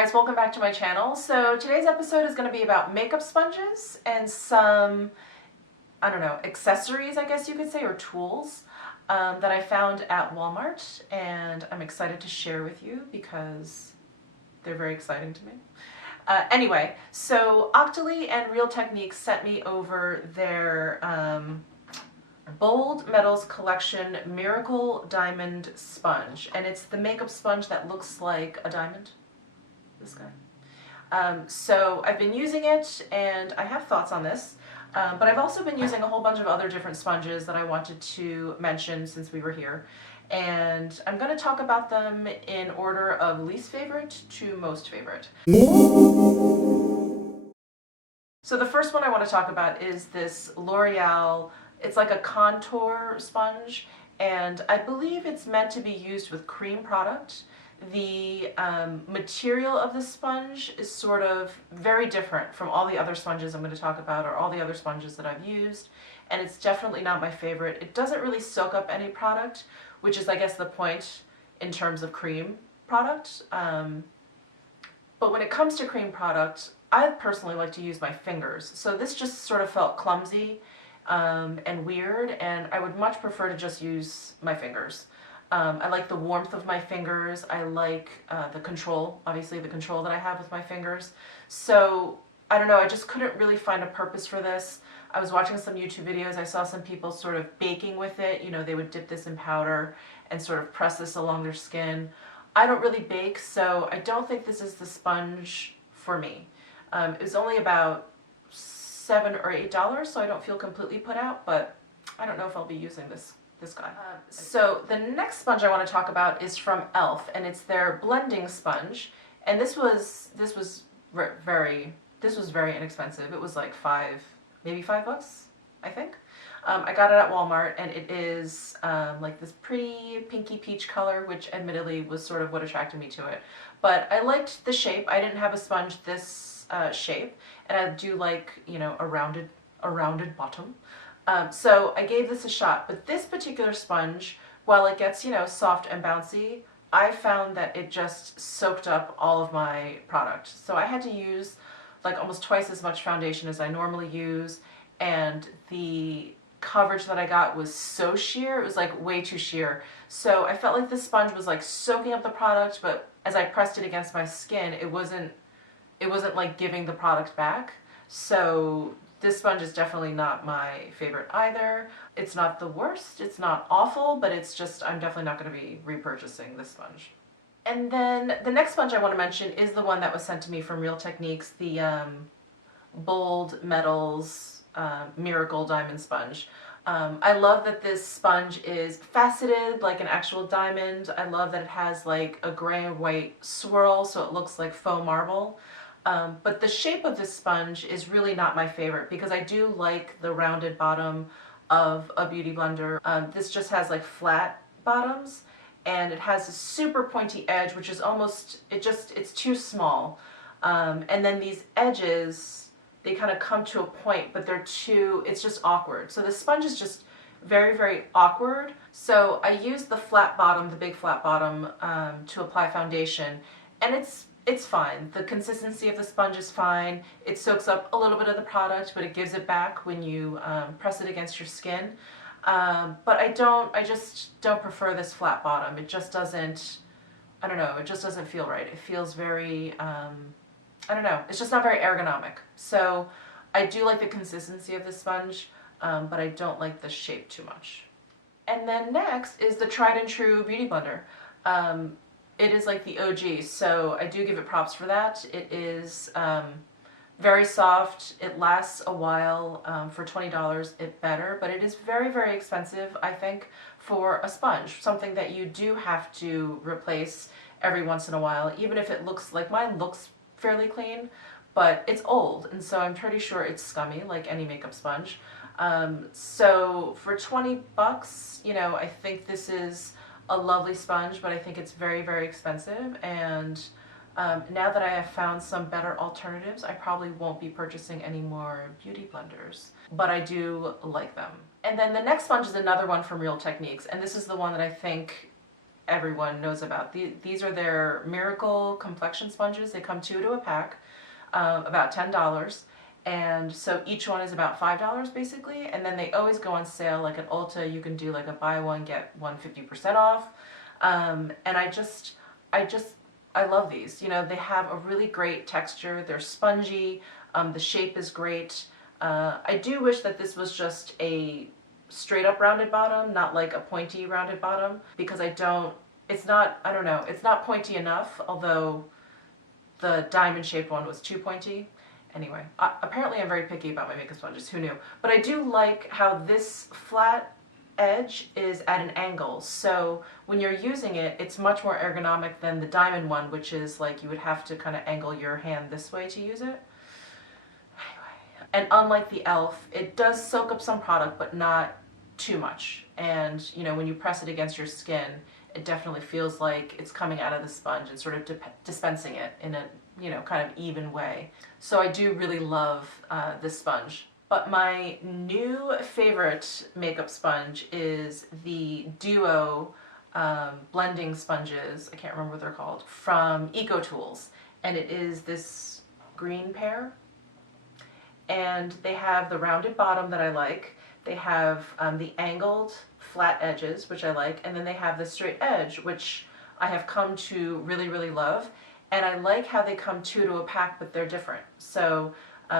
guys, welcome back to my channel. So today's episode is going to be about makeup sponges and some, I don't know, accessories, I guess you could say, or tools that I found at Walmart, and I'm excited to share with you because they're very exciting to me. Anyway, so Octoly and Real Techniques sent me over their Bold Metals Collection Miracle Diamond Sponge, and it's the makeup sponge that looks like a diamond. This guy. So I've been using it and I have thoughts on this, but I've also been using a whole bunch of other different sponges that I wanted to mention since we were here, and I'm going to talk about them in order of least favorite to most favorite. So the first one I want to talk about is this L'Oreal. It's like a contour sponge, and I believe it's meant to be used with cream product. The material of the sponge is sort of very different from all the other sponges I'm going to talk about, or all the other sponges that I've used, and it's definitely not my favorite. It doesn't really soak up any product, which is, I guess, the point in terms of cream product. But when it comes to cream product, I personally like to use my fingers, so this just sort of felt clumsy and weird, and I would much prefer to just use my fingers. I like the warmth of my fingers. I like the control, obviously the control that I have with my fingers. So I don't know, I just couldn't really find a purpose for this. I was watching some YouTube videos. I saw some people sort of baking with it. You know, they would dip this in powder and sort of press this along their skin. I don't really bake, so I don't think this is the sponge for me. It was only about $7 or $8, so I don't feel completely put out, but I don't know if I'll be using this guy. So the next sponge I want to talk about is from e.l.f. and it's their blending sponge, and this was very inexpensive. It was like maybe $5, I think. I got it at Walmart, and it is like this pretty pinky peach color, which admittedly was sort of what attracted me to it. But I liked the shape. I didn't have a sponge this shape, and I do like, you know, a rounded bottom. So I gave this a shot, but this particular sponge, while it gets, you know, soft and bouncy, I found that it just soaked up all of my product. So I had to use like almost twice as much foundation as I normally use, and the coverage that I got was so sheer. It was like way too sheer. So I felt like this sponge was like soaking up the product, but as I pressed it against my skin, it wasn't like giving the product back. So this sponge is definitely not my favorite either. It's not the worst, it's not awful, but it's just, I'm definitely not going to be repurchasing this sponge. And then the next sponge I want to mention is the one that was sent to me from Real Techniques, the Bold Metals Miracle Diamond Sponge. I love that this sponge is faceted like an actual diamond. I love that it has like a gray and white swirl, so it looks like faux marble. But the shape of this sponge is really not my favorite because I do like the rounded bottom of a Beautyblender. This just has like flat bottoms, and it has a super pointy edge, which is almost, it's too small. And then these edges, they kind of come to a point, but it's just awkward. So the sponge is just very, very awkward. So I used the flat bottom, the big flat bottom, to apply foundation, and it's fine. The consistency of the sponge is fine. It soaks up a little bit of the product, but it gives it back when you press it against your skin. But I just don't prefer this flat bottom. It just doesn't, I don't know, it just doesn't feel right. It feels very, I don't know, it's just not very ergonomic. So I do like the consistency of the sponge, but I don't like the shape too much. And then next is the tried and true Beautyblender. It is like the OG, so I do give it props for that. It is very soft. It lasts a while. For $20 it better, but it is very, very expensive, I think, for a sponge, something that you do have to replace every once in a while, even if it looks like mine looks fairly clean, but it's old, and so I'm pretty sure it's scummy like any makeup sponge. So for $20, you know, I think this is a lovely sponge, but I think it's very, very expensive, and now that I have found some better alternatives, I probably won't be purchasing any more Beautyblenders, but I do like them. And then the next sponge is another one from Real Techniques, and this is the one that I think everyone knows about. These are their Miracle complexion sponges. They come two to a pack, about $10. And so each one is about $5 basically. And then they always go on sale. Like at Ulta, you can do like a buy one, get one 50% off. And I love these. You know, they have a really great texture. They're spongy. The shape is great. I do wish that this was just a straight up rounded bottom, not like a pointy rounded bottom, because I don't know, it's not pointy enough, although the diamond shaped one was too pointy. Anyway, apparently I'm very picky about my makeup sponges, who knew? But I do like how this flat edge is at an angle, so when you're using it, it's much more ergonomic than the diamond one, which is like you would have to kind of angle your hand this way to use it. And unlike the e.l.f., it does soak up some product, but not too much. And, you know, when you press it against your skin, it definitely feels like it's coming out of the sponge and sort of dispensing it in a, you know, kind of even way. So I do really love this sponge. But my new favorite makeup sponge is the Duo blending sponges, I can't remember what they're called, from Ecotools. And it is this green pair. And they have the rounded bottom that I like. They have the angled flat edges, which I like, and then they have the straight edge, which I have come to really, really love. And I like how they come two to a pack, but they're different. So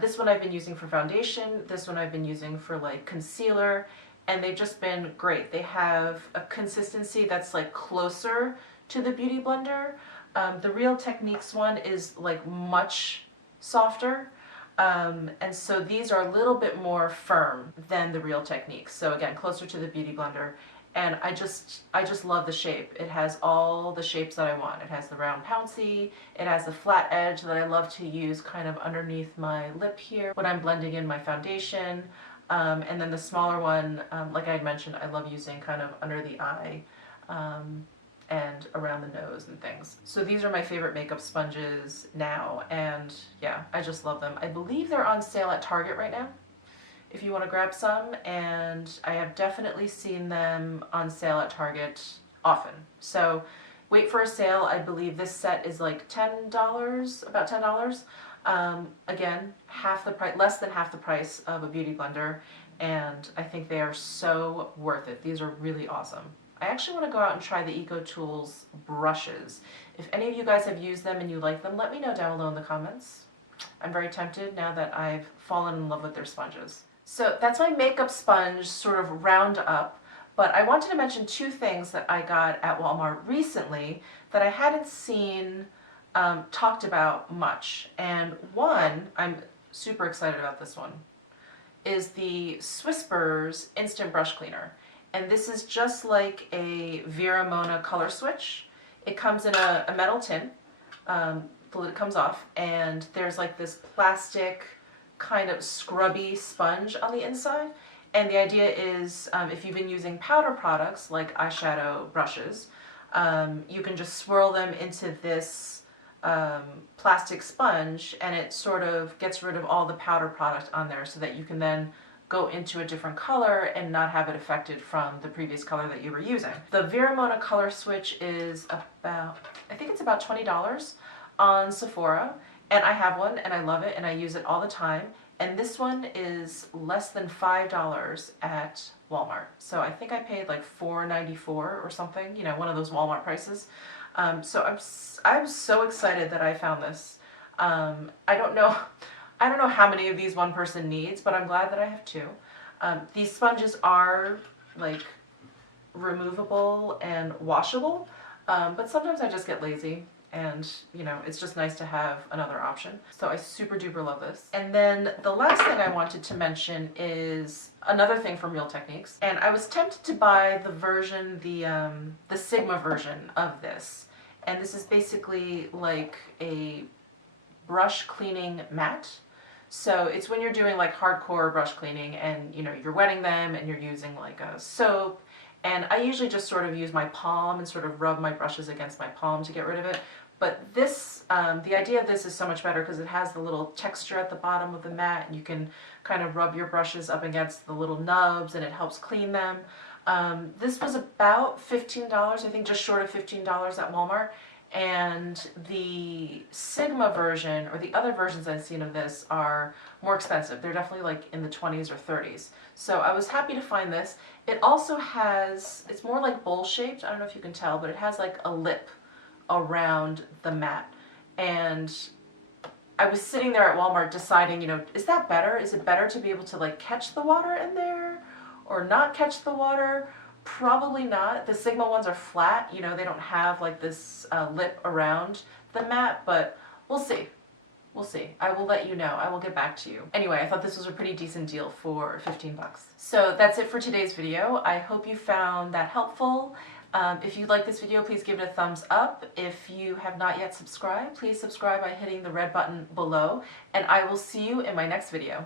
this one I've been using for foundation, this one I've been using for like concealer, and they've just been great. They have a consistency that's like closer to the Beautyblender. The Real Techniques one is like much softer. And so these are a little bit more firm than the Real Techniques. So again, closer to the Beautyblender. And I just love the shape. It has all the shapes that I want. It has the round pouncy, it has the flat edge that I love to use kind of underneath my lip here when I'm blending in my foundation. And then the smaller one, like I had mentioned, I love using kind of under the eye. And around the nose and things. So these are my favorite makeup sponges now, and yeah, I just love them. I believe they're on sale at Target right now, if you want to grab some, and I have definitely seen them on sale at Target often. So wait for a sale. I believe this set is like $10, about $10. Again, half the price, less than half the price of a Beautyblender, and I think they are so worth it. These are really awesome. I actually want to go out and try the Ecotools brushes. If any of you guys have used them and you like them, let me know down below in the comments. I'm very tempted now that I've fallen in love with their sponges. So that's my makeup sponge sort of roundup, but I wanted to mention two things that I got at Walmart recently that I hadn't seen talked about much. And one, I'm super excited about this one, is the Swisspers Instant Brush Cleaner. And this is just like a Vera Mona color switch. It comes in a metal tin, the lid comes off, and there's like this plastic kind of scrubby sponge on the inside. And the idea is if you've been using powder products like eyeshadow brushes, you can just swirl them into this plastic sponge, and it sort of gets rid of all the powder product on there so that you can then go into a different color and not have it affected from the previous color that you were using. The Vera Mona color switch is about, I think it's about $20 on Sephora, and I have one and I love it and I use it all the time. And this one is less than $5 at Walmart. So I think I paid like $4.94 or something, you know, one of those Walmart prices. So I'm so excited that I found this. I don't know how many of these one person needs, but I'm glad that I have two. These sponges are like removable and washable, but sometimes I just get lazy and, you know, it's just nice to have another option. So I super duper love this. And then the last thing I wanted to mention is another thing from Real Techniques. And I was tempted to buy the version, the Sigma version of this. And this is basically like a brush cleaning mat. So it's when you're doing like hardcore brush cleaning and, you know, you're wetting them and you're using like a soap. And I usually just sort of use my palm and sort of rub my brushes against my palm to get rid of it. But this, the idea of this is so much better because it has the little texture at the bottom of the mat, and you can kind of rub your brushes up against the little nubs and it helps clean them. This was about $15, I think just short of $15 at Walmart. And the Sigma version, or the other versions I've seen of this, are more expensive. They're definitely like in the 20s or 30s. So I was happy to find this. It also has, it's more like bowl shaped, I don't know if you can tell, but it has like a lip around the mat. And I was sitting there at Walmart deciding, you know, is that better? Is it better to be able to like catch the water in there or not catch the water? Probably not. The Sigma ones are flat, you know, they don't have like this lip around the mat, but we'll see. We'll see. I will let you know. I will get back to you. Anyway, I thought this was a pretty decent deal for 15 bucks. So that's it for today's video. I hope you found that helpful. If you like this video, please give it a thumbs up. If you have not yet subscribed, please subscribe by hitting the red button below, and I will see you in my next video.